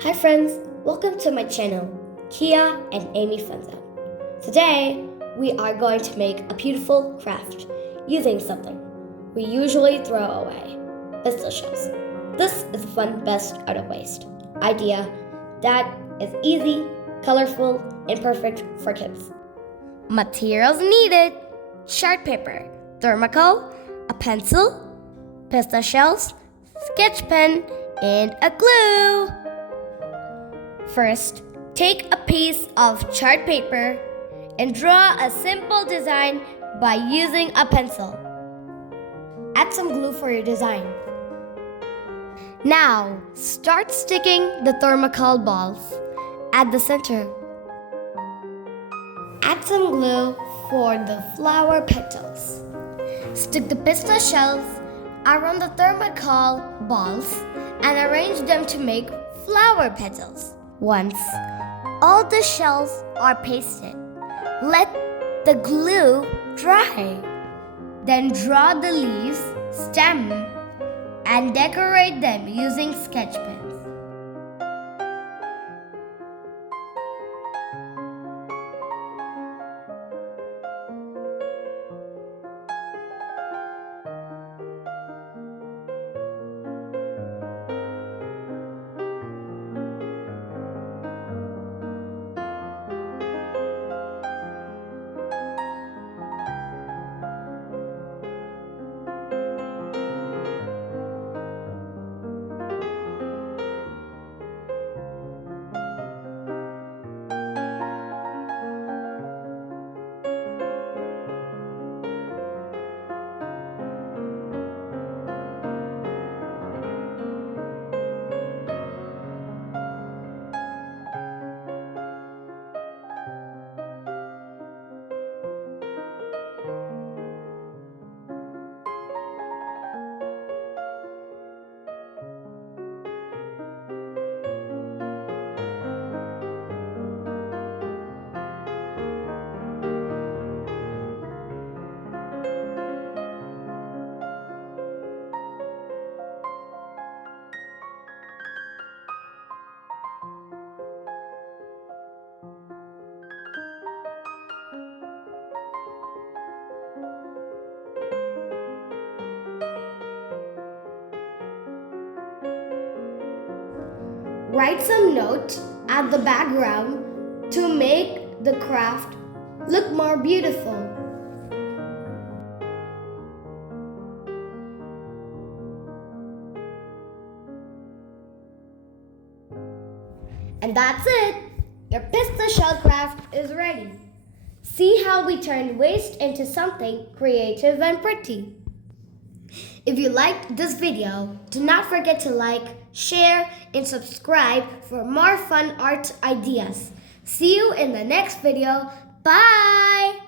Hi friends, welcome to my channel, Kia and Amy Funzo. Today, we are going to make a beautiful craft using something we usually throw away, pistol shells. This is a fun best out of waste idea that is easy, colorful, and perfect for kids. Materials needed: chart paper, thermocol, a pencil, pistol shells, sketch pen, and a glue. First, take a piece of chart paper and draw a simple design by using a pencil. Add some glue for your design. Now, start sticking the thermocol balls at the center. Add some glue for the flower petals. Stick the pista shells around the thermocol balls and arrange them to make flower petals. Once all the shells are pasted, let the glue dry. Then draw the leaves, stem, and decorate them using sketch pens. Write some note at the background to make the craft look more beautiful. And that's it! Your pista shell craft is ready. See how we turned waste into something creative and pretty. If you liked this video, do not forget to like, share, and subscribe for more fun art ideas. See you in the next video. Bye!